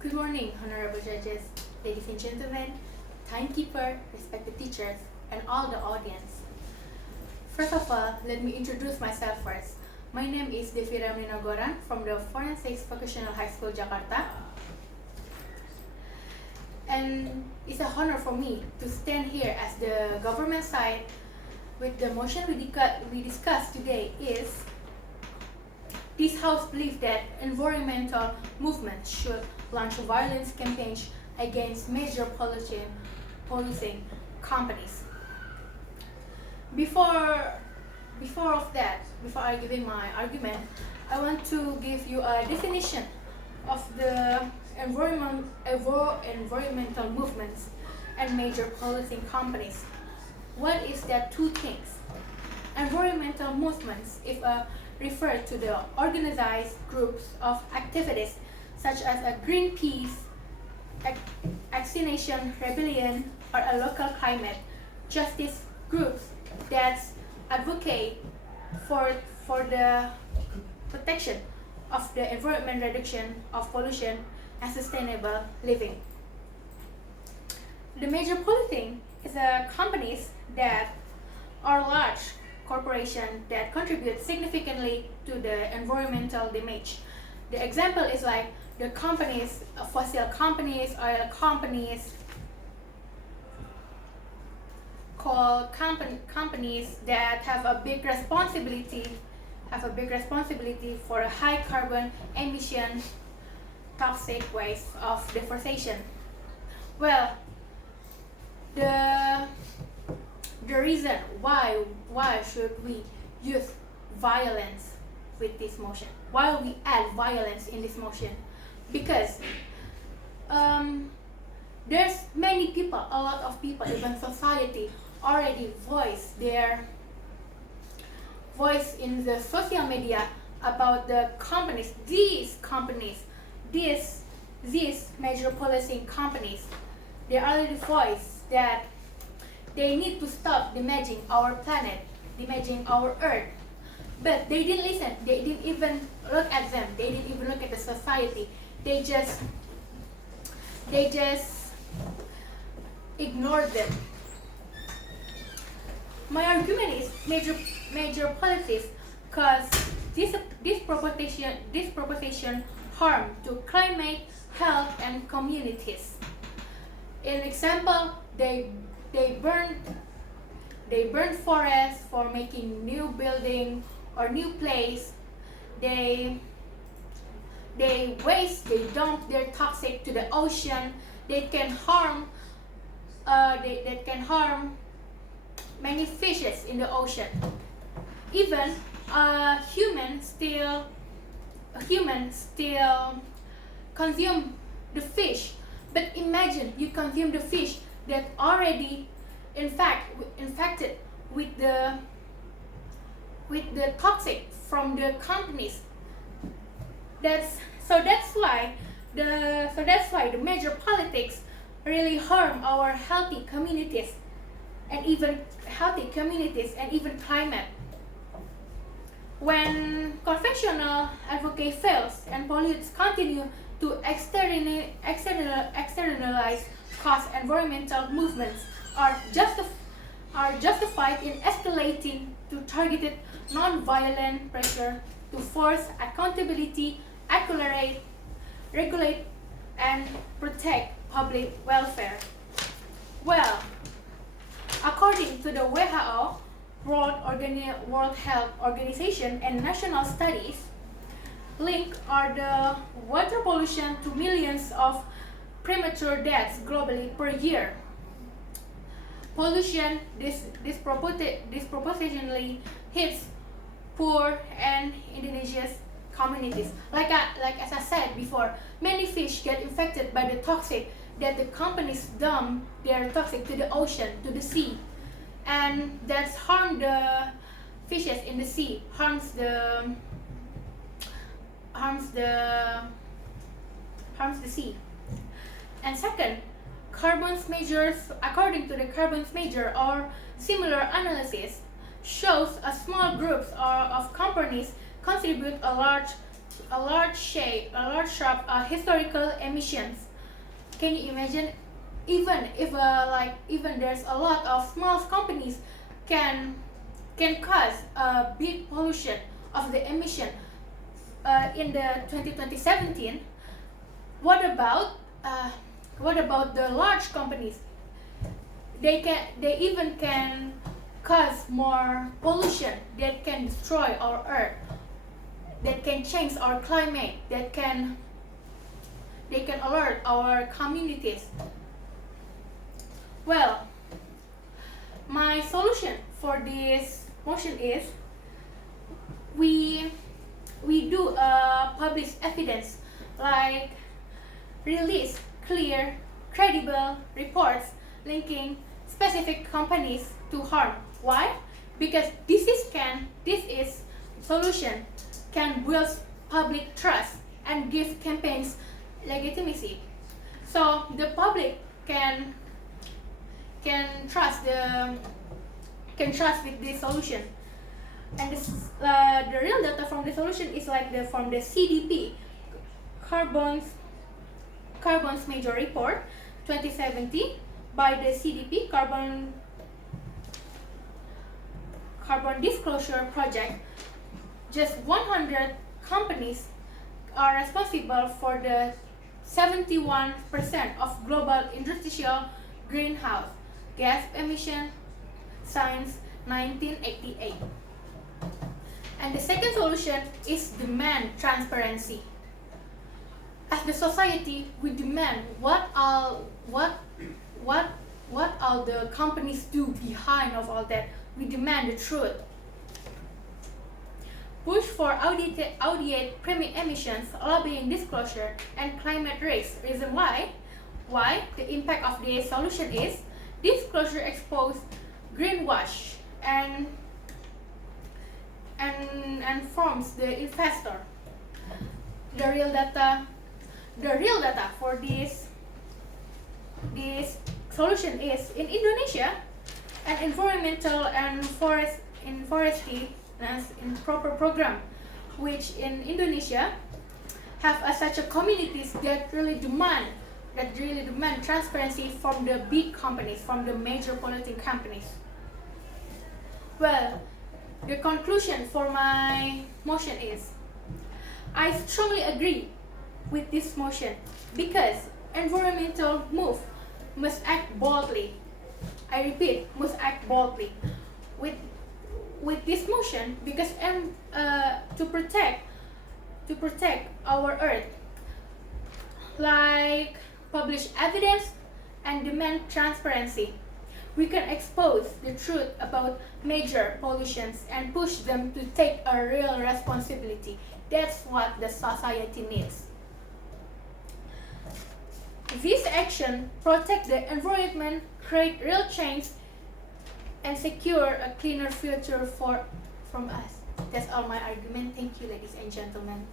Good morning, honorable judges, ladies and gentlemen, timekeeper, respected teachers, and all the audience. First of all, let me introduce myself first. My name is Devira Goran from the Forensics Vocational High School, Jakarta. And it's an honor for me to stand here as the government side with the motion we discussed today is this House believes that environmental movements should launch violence campaigns against major polluting companies. Before I give in my argument, I want to give you a definition of the environmental movements and major polluting companies. What is that two things? Environmental movements refer to the organized groups of activities such as a Greenpeace, Extinction Rebellion, or a local climate justice groups that advocate for the protection of the environment, reduction of pollution, and sustainable living. The major polluting is companies that are large corporations that contribute significantly to the environmental damage. The example is like the companies, fossil companies, oil companies, coal companies that have a big responsibility for a high carbon emission, toxic waste of deforestation. Well, the reason why should we use violence with this motion? Why we add violence in this motion? Because there's many people, a lot of people, even society already voice their voice in the social media about the companies, these major polluting companies. They already voice that they need to stop damaging our planet, damaging our earth. But they didn't listen. They didn't even look at them. They didn't even look at the society. They just ignored them. My argument is major politics cause this proposition harm to climate, health, and communities. In example, they burn forests for making new building or new place. They dump their toxic to the ocean. They can harm many fishes in the ocean. Even humans still consume the fish. But imagine you consume the fish that already infected with the toxic from the companies. That's why the major politics really harm our healthy communities and even climate. When conventional advocate fails and polluters continue to externalize cause environmental movements are justified in escalating to targeted non-violent pressure to force accountability, accelerate, regulate, and protect public welfare. Well, according to the WHO, World Health Organization, and national studies, linked are the water pollution to millions of premature deaths globally per year. Pollution disproportionately hits poor and indigenous communities. As I said before, many fish get infected by the toxic that the companies dump their toxic to the ocean, to the sea, and that's harm the fishes in the sea, harms the sea. And second, carbon's measures, according to the carbon's measure or similar analysis, shows a small groups of companies contribute a large sharp historical emissions. Can you imagine? Even if even there's a lot of small companies can cause a big pollution of the emission in the 2017. What about the large companies? They even can cause more pollution that can destroy our earth, that can change our climate, that can alert our communities. Well, my solution for this motion is we do publish evidence, like release clear, credible reports linking specific companies to harm. Why? Because this is solution can build public trust and give campaigns legitimacy. So the public can trust with this solution. And the real data from the solution is from the CDP, Carbon's Major Report 2017 by the CDP, Carbon Disclosure Project. Just 100 companies are responsible for the 71% of global industrial greenhouse gas emission since 1988. And the second solution is demand transparency. As the society, we demand what all the companies do behind of all that. We demand the truth. Push for audit premium emissions, lobbying disclosure, and climate risk. Reason why the impact of the solution is disclosure expose greenwash and forms the investor. The real data for this solution is in Indonesia, an environmental and forestry in proper program, which in Indonesia have such a communities that really demand transparency from the big companies, from the major polluting companies. Well, the conclusion for my motion is I strongly agree with this motion because environmental move must act boldly. I repeat, must act boldly with this motion because to protect our earth, like publish evidence and demand transparency. We can expose the truth about major pollutions and push them to take a real responsibility. That's what the society needs. This action protect the environment, create real change, and secure a cleaner future from us. That's all my argument. Thank you, ladies and gentlemen.